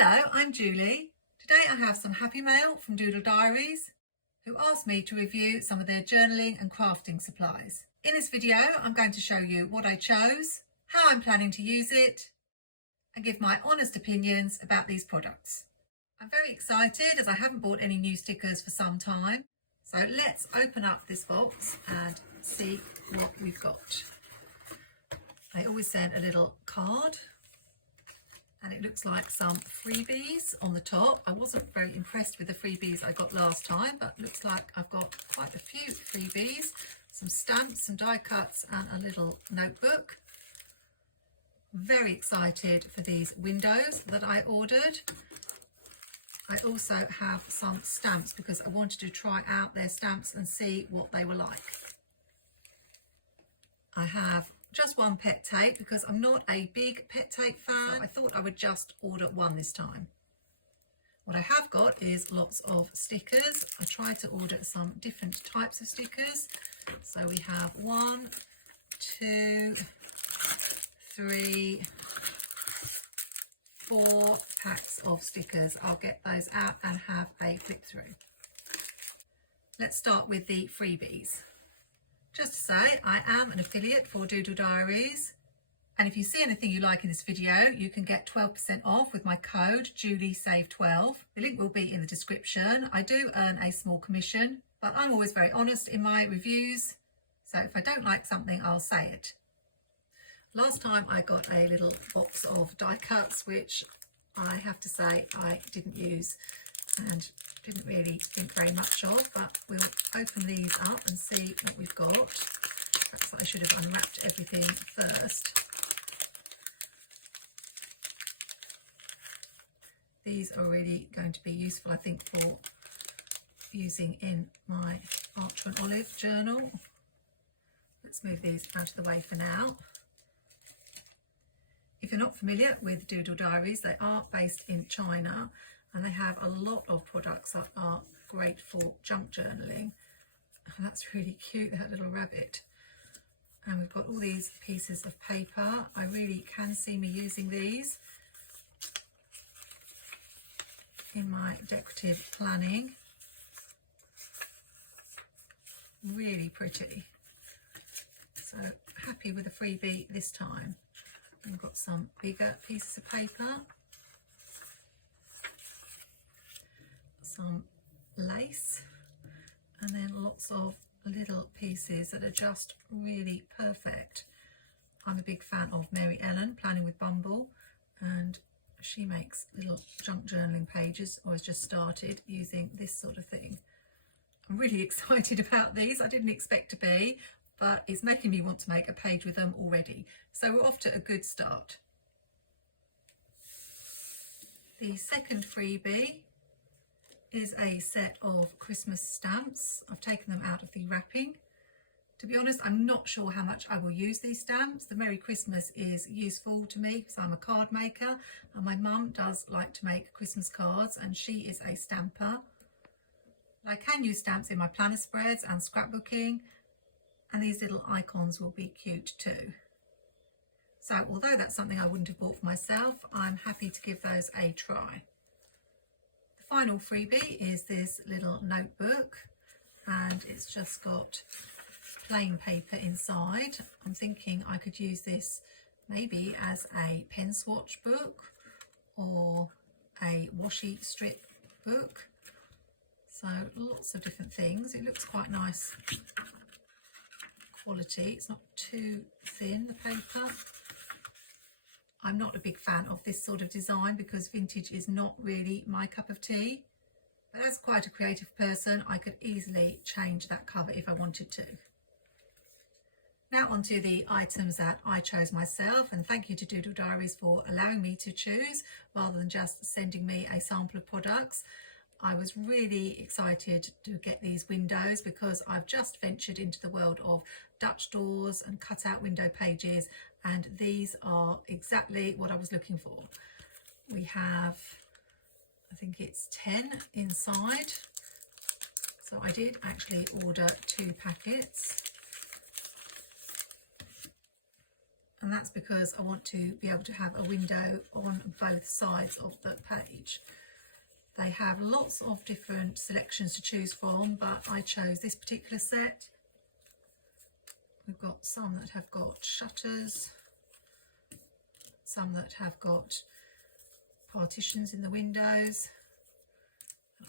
Hello, I'm Julie. Today I have some happy mail from Doodle Diaries, who asked me to review some of their journaling and crafting supplies. In this video, I'm going to show you what I chose, how I'm planning to use it, and give my honest opinions about these products. I'm very excited as I haven't bought any new stickers for some time. So let's open up this box and see what we've got. They always send a little card. And it looks like some freebies on the top. I wasn't very impressed with the freebies I got last time, but looks like I've got quite a few freebies. Some stamps, some die cuts and a little notebook. Very excited for these windows that I ordered. I also have some stamps because I wanted to try out their stamps and see what they were like. I have just one pet tape because I'm not a big pet tape fan. So I thought I would just order one this time. What I have got is lots of stickers. I tried to order some different types of stickers. So we have 1, 2, 3, 4 packs of stickers. I'll get those out and have a flip through. Let's start with the freebies. Just to say, I am an affiliate for Doodle Diaries, and if you see anything you like in this video, you can get 12% off with my code JulieSave12. The link will be in the description. I do earn a small commission, but I'm always very honest in my reviews, so if I don't like something, I'll say it. Last time I got a little box of die cuts, which I have to say I didn't use and didn't really think very much of, but we'll open these up and see what we've got. Perhaps I should have unwrapped everything first. These are really going to be useful, I think, for using in my Archer and Olive journal. Let's move these out of the way for now. If you're not familiar with Doodle Diaries, they are based in China, and they have a lot of products that are great for junk journaling. And that's really cute, that little rabbit. And we've got all these pieces of paper. I really can see me using these in my decorative planning. Really pretty. So happy with the freebie this time. We've got some bigger pieces of paper. Some lace, and then lots of little pieces that are just really perfect. I'm a big fan of Mary Ellen, Planning with Bumble, and she makes little junk journaling pages, or has just started using this sort of thing. I'm really excited about these. I didn't expect to be, but it's making me want to make a page with them already. So we're off to a good start. The second freebie is a set of Christmas stamps. I've taken them out of the wrapping. To be honest, I'm not sure how much I will use these stamps. The Merry Christmas is useful to me because I'm a card maker, and my mum does like to make Christmas cards, and she is a stamper. I can use stamps in my planner spreads and scrapbooking, and these little icons will be cute too. So although that's something I wouldn't have bought for myself, I'm happy to give those a try. Final freebie is this little notebook, and it's just got plain paper inside. I'm thinking I could use this maybe as a pen swatch book or a washi strip book. So lots of different things. It looks quite nice quality. It's not too thin, the paper. I'm not a big fan of this sort of design because vintage is not really my cup of tea. But as quite a creative person, I could easily change that cover if I wanted to. Now onto the items that I chose myself, and thank you to Doodle Diaries for allowing me to choose rather than just sending me a sample of products. I was really excited to get these windows because I've just ventured into the world of Dutch doors and cut out window pages, and these are exactly what I was looking for. We have, I think it's 10 inside. So I did actually order 2 packets. and that's because I want to be able to have a window on both sides of the page. They have lots of different selections to choose from, but I chose this particular set. We've got some that have got shutters, some that have got partitions in the windows.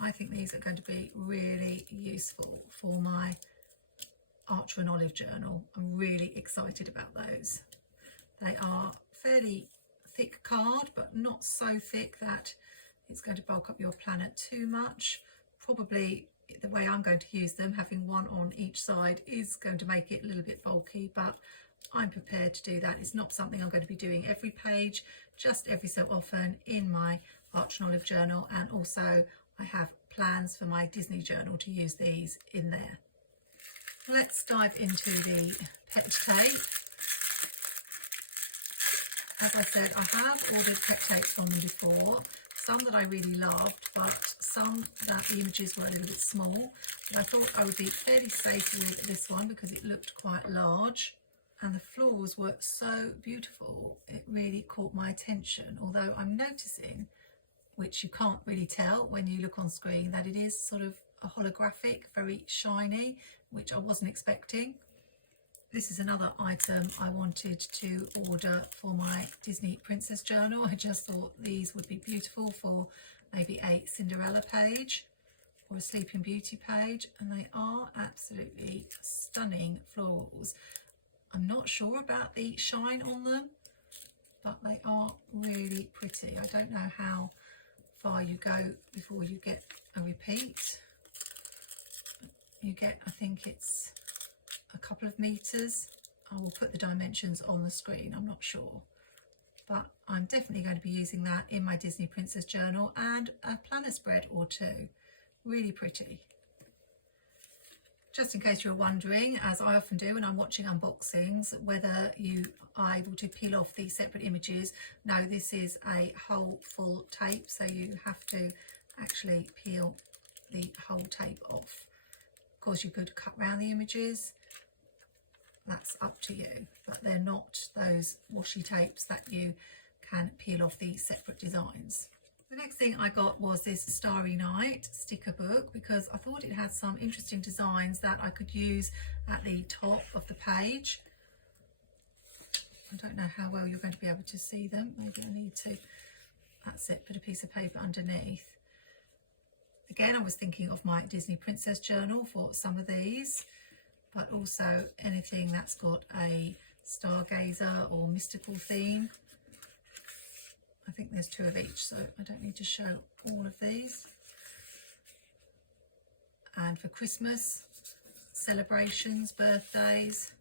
I think these are going to be really useful for my Archer and Olive journal. I'm really excited about those. They are fairly thick card, but not so thick that it's going to bulk up your planner too much. Probably the way I'm going to use them, having one on each side, is going to make it a little bit bulky, but I'm prepared to do that. It's not something I'm going to be doing every page, just every so often in my Archer and Olive journal, and also I have plans for my Disney journal to use these in there. Let's dive into the PET tape. As I said, I have ordered PET tapes from them before, some that I really loved, but some that the images were a little bit small. But I thought I would be fairly safe with this one because it looked quite large, and the florals were so beautiful. It really caught my attention, although I'm noticing, which you can't really tell when you look on screen, that it is sort of a holographic, very shiny, which I wasn't expecting. This is another item I wanted to order for my Disney Princess journal. I just thought these would be beautiful for maybe a Cinderella page or a Sleeping Beauty page, and they are absolutely stunning florals. I'm not sure about the shine on them, but they are really pretty. I don't know how far you go before you get a repeat. You get, I think it's a couple of meters. I will put the dimensions on the screen, I'm not sure, but I'm definitely going to be using that in my Disney Princess journal and a planner spread or two. Really pretty. Just in case you're wondering, as I often do when I'm watching unboxings, whether you are able to peel off the separate images. No, this is a whole full tape, so you have to actually peel the whole tape off. Of course, you could cut round the images, that's up to you, but they're not those washi tapes that you can peel off the separate designs. The next thing I got was this Starry Night sticker book because I thought it had some interesting designs that I could use at the top of the page. I don't know how well you're going to be able to see them. Maybe I need to, that's it, put a piece of paper underneath. Again, I was thinking of my Disney Princess journal for some of these, but also anything that's got a stargazer or mystical theme. I think there's two of each, so I don't need to show all of these. And for Christmas, celebrations, birthdays.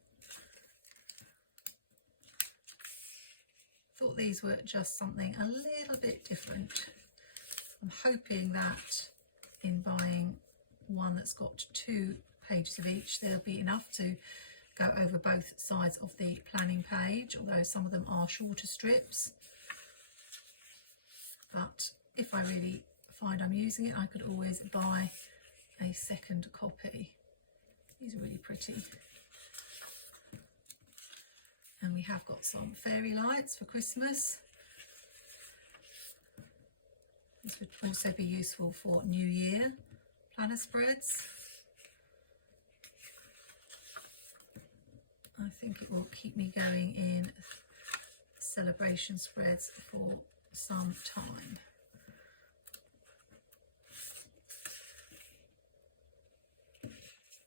Thought these were just something a little bit different. I'm hoping that in buying one that's got 2 pages of each, there'll be enough to go over both sides of the planning page, although some of them are shorter strips. But if I really find I'm using it, I could always buy a second copy. These are really pretty. And we have got some fairy lights for Christmas. This would also be useful for New Year planner spreads. I think it will keep me going in celebration spreads for some time.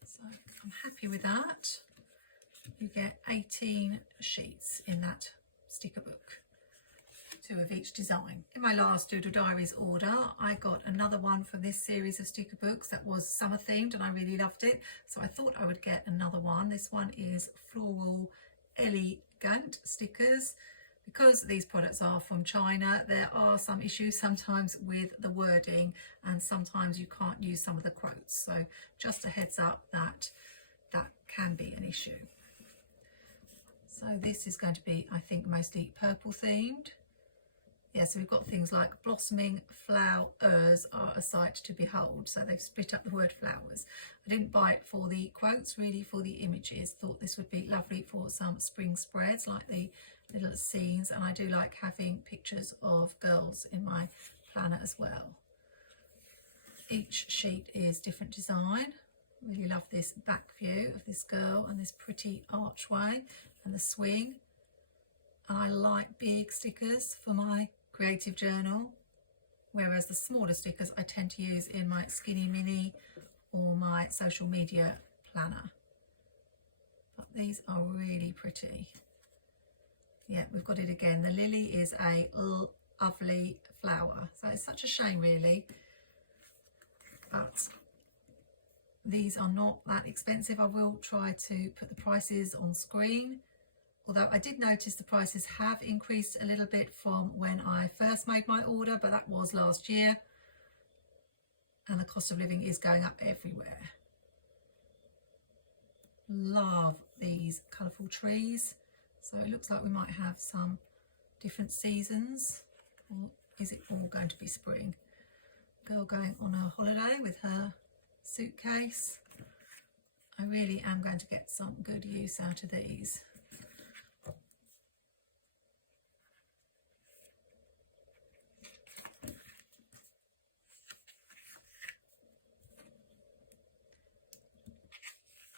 So I'm happy with that. You get 18 sheets in that sticker book, 2 of each design. In my last Doodle Diaries order, I got another one from this series of sticker books that was summer themed and I really loved it, so I thought I would get another one. This one is Floral Elegant stickers. Because these products are from China, there are some issues sometimes with the wording and sometimes you can't use some of the quotes, so just a heads up that that can be an issue. So this is going to be, I think, mostly purple themed. Yeah, so we've got things like blossoming flowers are a sight to behold. So they've split up the word flowers. I didn't buy it for the quotes, really for the images. Thought this would be lovely for some spring spreads, like the little scenes. And I do like having pictures of girls in my planner as well. Each sheet is different design. Really love this back view of this girl and this pretty archway and the swing. And I like big stickers for my creative journal, whereas the smaller stickers I tend to use in my skinny mini or my social media planner. But these are really pretty. Yeah, we've got it again. The lily is a lovely flower, so it's such a shame really, but these are not that expensive. I will try to put the prices on screen, although I did notice the prices have increased a little bit from when I first made my order, but that was last year, and the cost of living is going up everywhere. Love these colourful trees. So it looks like we might have some different seasons, or is it all going to be spring? Girl going on a holiday with her suitcase. I really am going to get some good use out of these.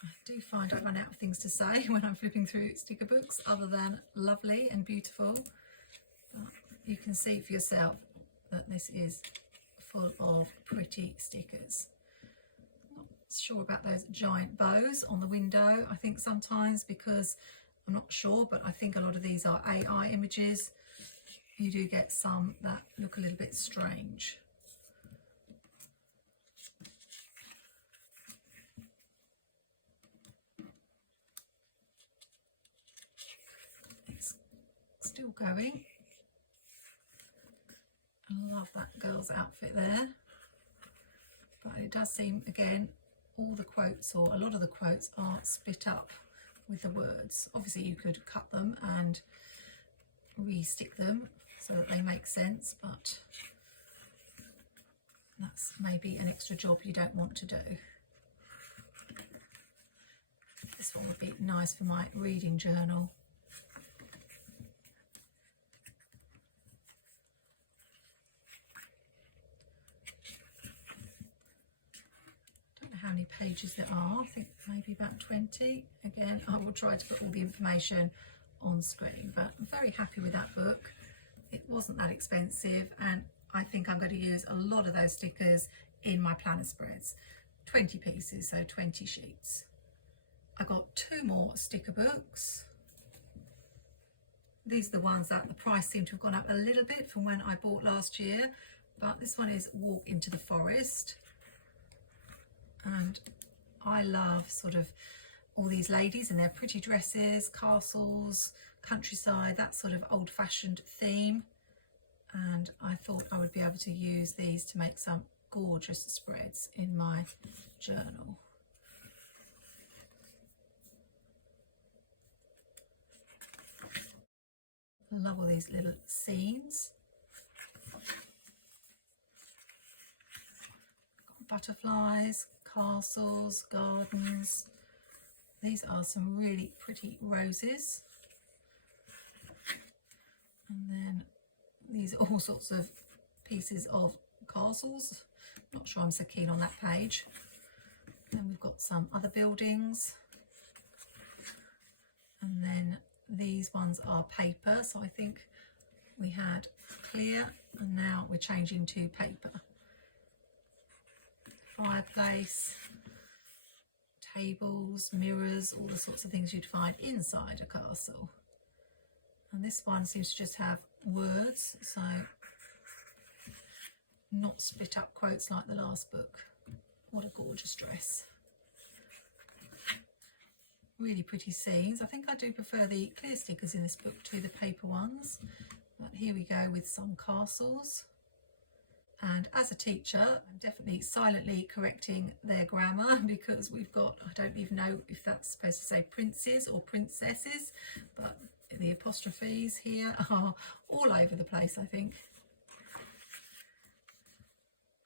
I do find I run out of things to say when I'm flipping through sticker books other than lovely and beautiful. But you can see for yourself that this is full of pretty stickers. Not sure about those giant bows on the window. I think sometimes, because I'm not sure, but I think a lot of these are AI images, you do get some that look a little bit strange. It's still going. I love that girl's outfit there, but it does seem, again, all the quotes, or a lot of the quotes, are split up with the words. Obviously you could cut them and re-stick them so that they make sense, but that's maybe an extra job you don't want to do. This one would be nice for my reading journal. How many pages there are. I think maybe about 20. Again, I will try to put all the information on screen, but I'm very happy with that book. It wasn't that expensive, and I think I'm going to use a lot of those stickers in my planner spreads. 20 pieces, so 20 sheets. I got 2 more sticker books. These are the ones that the price seemed to have gone up a little bit from when I bought last year, but this one is Walk into the Forest. And I love sort of all these ladies in their pretty dresses, castles, countryside, that sort of old-fashioned theme. And I thought I would be able to use these to make some gorgeous spreads in my journal. I love all these little scenes. Got butterflies, castles, gardens. These are some really pretty roses. And then these are all sorts of pieces of castles. Not sure I'm so keen on that page. Then we've got some other buildings. And then these ones are paper. So I think we had clear and now we're changing to paper. Fireplace, tables, mirrors, all the sorts of things you'd find inside a castle. And this one seems to just have words, so not split up quotes like the last book. What a gorgeous dress. Really pretty scenes. I think I do prefer the clear stickers in this book to the paper ones. But here we go with some castles. And as a teacher, I'm definitely silently correcting their grammar, because we've got, I don't even know if that's supposed to say princes or princesses, but The apostrophes here are all over the place, I think.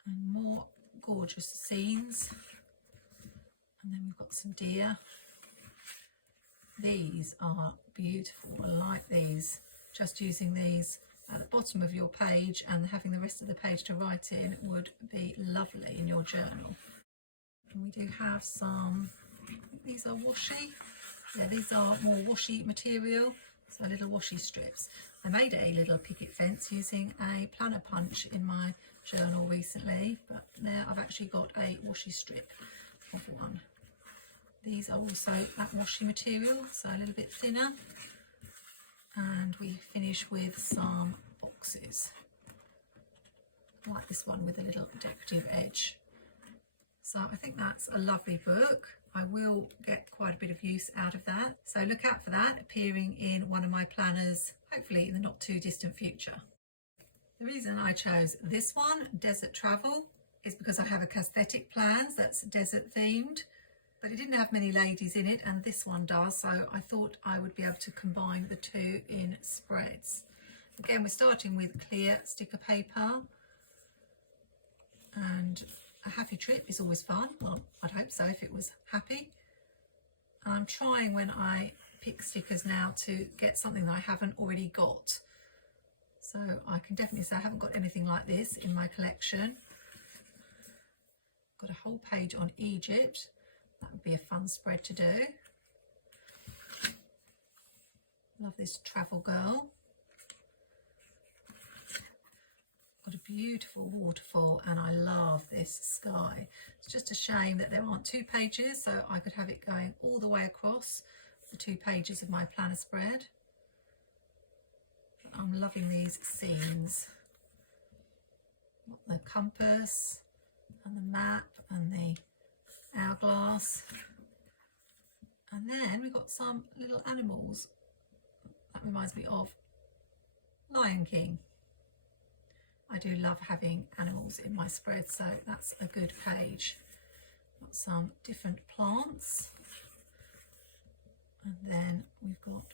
And more gorgeous scenes. And then we've got some deer. These are beautiful. I like these. Just using these at the bottom of your page and having the rest of the page to write in would be lovely in your journal. And we do have some, I think these are washi. Yeah, these are more washi material, so little washi strips. I made a little picket fence using a planner punch in my journal recently, but there I've actually got a washi strip of one. These are also that washi material, so a little bit thinner. And we finish with some boxes, like this one with a little decorative edge. So I think that's a lovely book. I will get quite a bit of use out of that. So look out for that appearing in one of my planners, hopefully in the not too distant future. The reason I chose this one, Desert Travel, is because I have a Cathletic Plans that's desert themed, but it didn't have many ladies in it, and this one does, so I thought I would be able to combine the two in spreads. Again, we're starting with clear sticker paper, and a happy trip is always fun. Well, I'd hope so if it was happy. And I'm trying when I pick stickers now to get something that I haven't already got. So I can definitely say I haven't got anything like this in my collection. Got a whole page on Egypt. That would be a fun spread to do. Love this travel girl. Got a beautiful waterfall, and I love this sky. It's just a shame that there aren't two pages, so I could have it going all the way across the 2 pages of my planner spread. But I'm loving these scenes. Got the compass and the map and the hourglass, and then we've got some little animals. That reminds me of Lion King. I do love having animals in my spread, so that's a good page. Got some different plants, and then we've got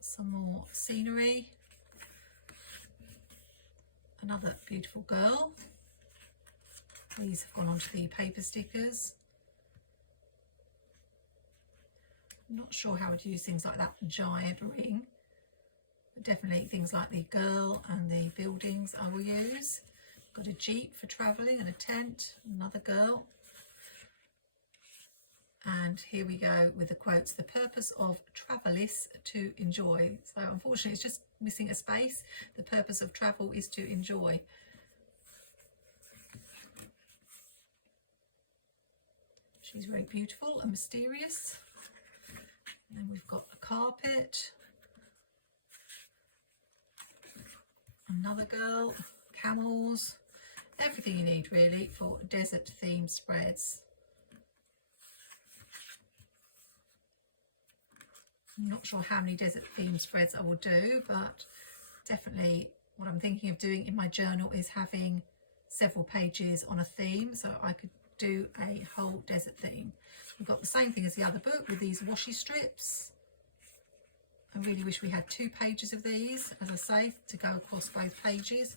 some more scenery. Another beautiful girl. These have gone onto the paper stickers. I'm not sure how I'd use things like that giant ring, but definitely things like the girl and the buildings I will use. Got a jeep for travelling and a tent, another girl. And here we go with the quotes. The purpose of travel is to enjoy. So unfortunately it's just missing a space. The purpose of travel is to enjoy. She's very beautiful and mysterious. And then we've got a carpet, another girl, camels, everything you need really for desert themed spreads. I'm not sure how many desert themed spreads I will do, but definitely what I'm thinking of doing in my journal is having several pages on a theme, so I could do a whole desert theme. We've got the same thing as the other book with these washi strips. I really wish we had 2 pages of these, as I say, to go across both pages.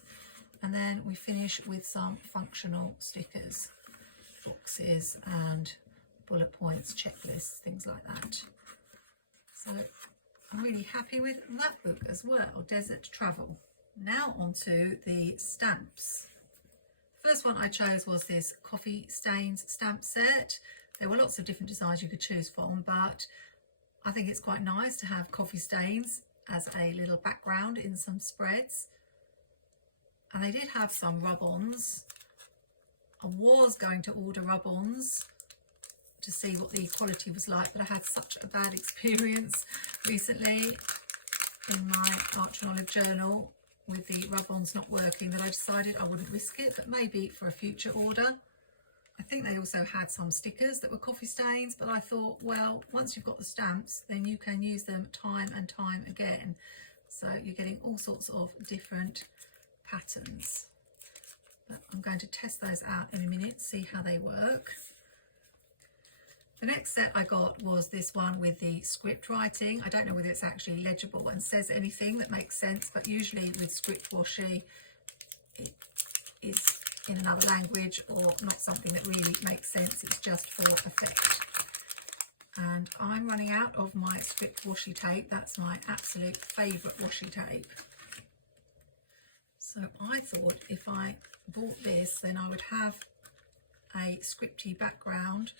And then we finish with some functional stickers, boxes and bullet points, checklists, things like that. So I'm really happy with that book as well, Desert Travel. Now onto the stamps. First one I chose was this Coffee Stains stamp set. There were lots of different designs you could choose from, but I think it's quite nice to have coffee stains as a little background in some spreads. And they did have some rub-ons. I was going to order rub-ons to see what the quality was like, but I had such a bad experience recently in my Arch and Olive journal with the rub-ons not working that I decided I wouldn't risk it, but maybe for a future order. I think they also had some stickers that were coffee stains, but I thought, well, once you've got the stamps, then you can use them time and time again. So you're getting all sorts of different patterns. But I'm going to test those out in a minute, see how they work. The next set I got was this one with the script writing. I don't know whether it's actually legible and says anything that makes sense, but usually with script washi it is in another language or not something that really makes sense. It's just for effect. And I'm running out of my script washi tape. That's my absolute favourite washi tape. So I thought if I bought this, then I would have a scripty background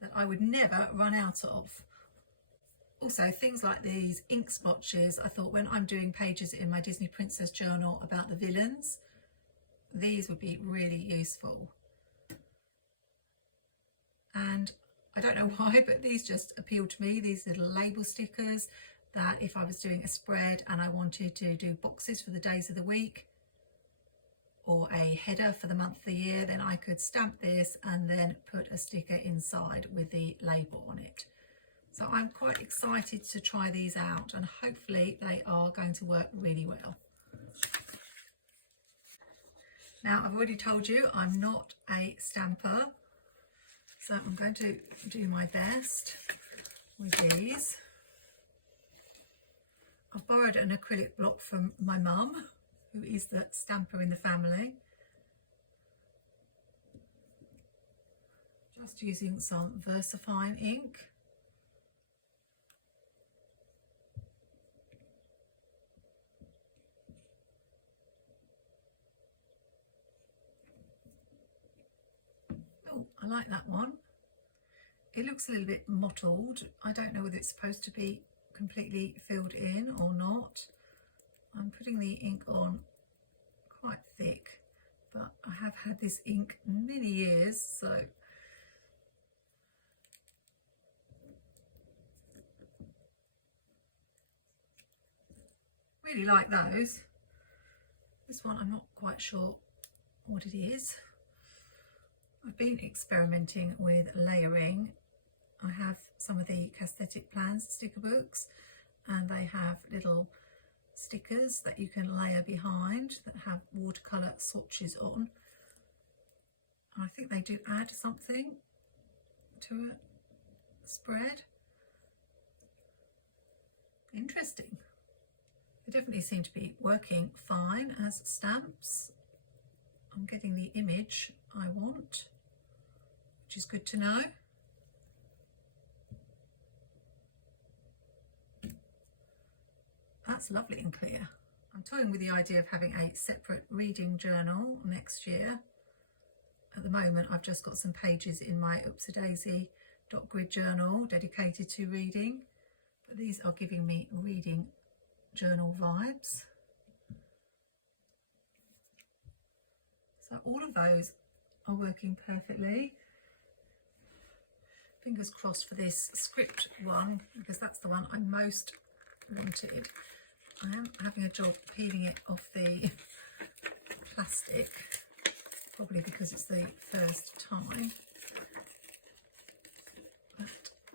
that I would never run out of. Also, things like these ink splotches, I thought when I'm doing pages in my Disney Princess journal about the villains, these would be really useful. And I don't know why, but these just appealed to me, these little label stickers, that if I was doing a spread and I wanted to do boxes for the days of the week or a header for the month of the year, then I could stamp this and then put a sticker inside with the label on it. So I'm quite excited to try these out, and hopefully they are going to work really well. Now, I've already told you I'm not a stamper, so I'm going to do my best with these. I've borrowed an acrylic block from my mum, who is the stamper in the family. Just using some VersaFine ink. Oh, I like that one. It looks a little bit mottled. I don't know whether it's supposed to be completely filled in or not. I'm putting the ink on quite thick, but I have had this ink many years, so really like those. This one I'm not quite sure what it is. I've been experimenting with layering. I have some of the Cathetic Plans sticker books, and they have little stickers that you can layer behind that have watercolour swatches on. And I think they do add something to a spread. Interesting. They definitely seem to be working fine as stamps. I'm getting the image I want, which is good to know. That's lovely and clear. I'm toying with the idea of having a separate reading journal next year. At the moment, I've just got some pages in my Oopsie-Daisy .grid journal dedicated to reading, but these are giving me reading journal vibes. So all of those are working perfectly. Fingers crossed for this script one, because that's the one I most wanted. I am having a job peeling it off the plastic, probably because it's the first time. But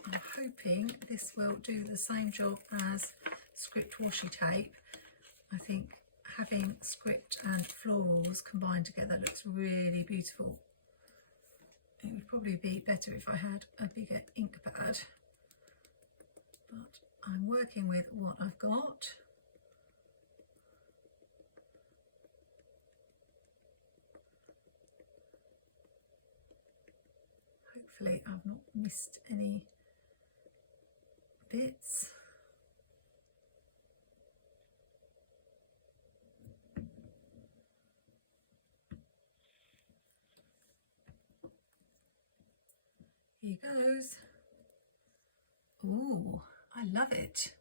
I'm hoping this will do the same job as script washi tape. I think having script and florals combined together looks really beautiful. It would probably be better if I had a bigger ink pad, but I'm working with what I've got. Hopefully I've not missed any bits. Here goes. Ooh, I love it.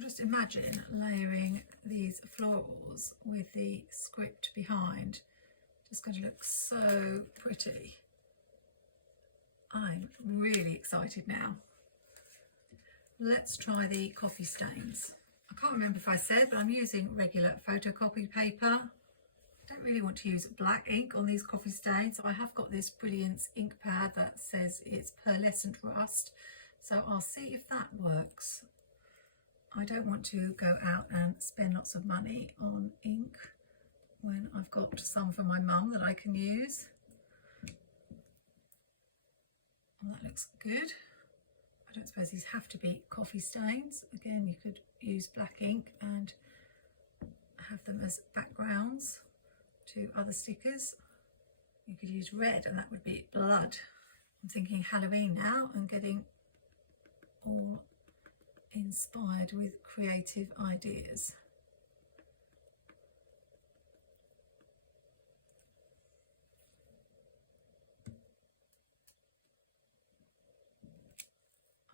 Just imagine layering these florals with the script behind. Just going to look so pretty. I'm really excited now. Let's try the coffee stains. I can't remember if I said, but I'm using regular photocopy paper. I don't really want to use black ink on these coffee stains, so I have got this Brilliance ink pad that says it's pearlescent rust, so I'll see if that works. I don't want to go out and spend lots of money on ink when I've got some for my mum that I can use. Well, that looks good. I don't suppose these have to be coffee stains. Again, you could use black ink and have them as backgrounds to other stickers. You could use red and that would be blood. I'm thinking Halloween now and getting all inspired with creative ideas.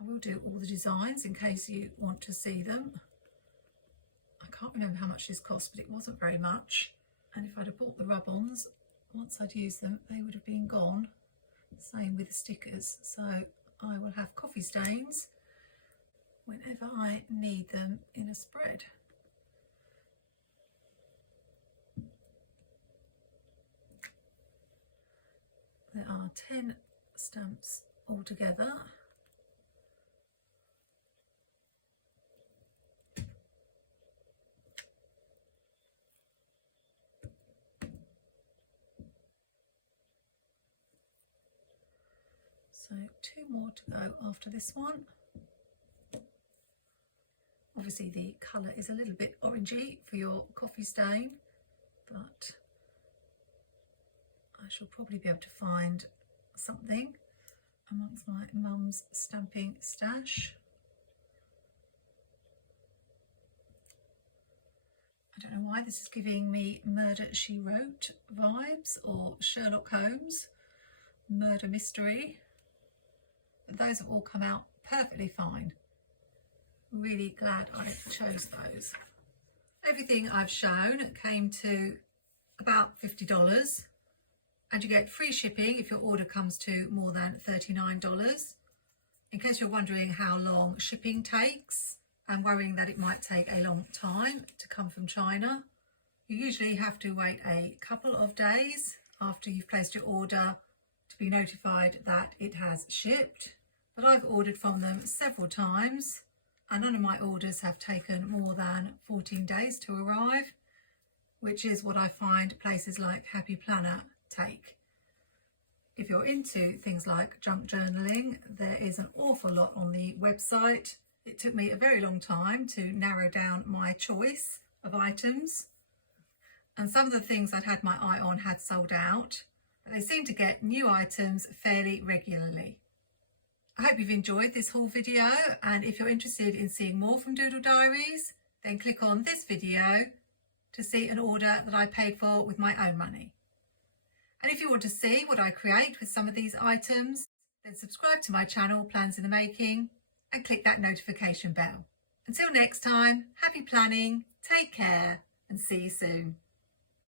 I will do all the designs in case you want to see them. I can't remember how much this cost, but it wasn't very much. And if I'd have bought the rub-ons, once I'd used them, they would have been gone. Same with the stickers. So I will have coffee stains whenever I need them in a spread. There are 10 stamps altogether. So 2 more to go after this one. Obviously the colour is a little bit orangey for your coffee stain, but I shall probably be able to find something amongst my mum's stamping stash. I don't know why this is giving me Murder, She Wrote vibes, or Sherlock Holmes, murder mystery. Those have all come out perfectly fine. Really glad I chose those. Everything I've shown came to about $50, and you get free shipping if your order comes to more than $39. In case you're wondering how long shipping takes and worrying that it might take a long time to come from China, you usually have to wait a couple of days after you've placed your order to be notified that it has shipped. But I've ordered from them several times and none of my orders have taken more than 14 days to arrive, which is what I find places like Happy Planner take. If you're into things like junk journaling, there is an awful lot on the website. It took me a very long time to narrow down my choice of items, and some of the things I'd had my eye on had sold out, but they seem to get new items fairly regularly. I hope you've enjoyed this haul video, and if you're interested in seeing more from Doodle Diaries, then click on this video to see an order that I paid for with my own money. And if you want to see what I create with some of these items, then subscribe to my channel, Plans in the Making, and click that notification bell. Until next time, happy planning, take care, and see you soon.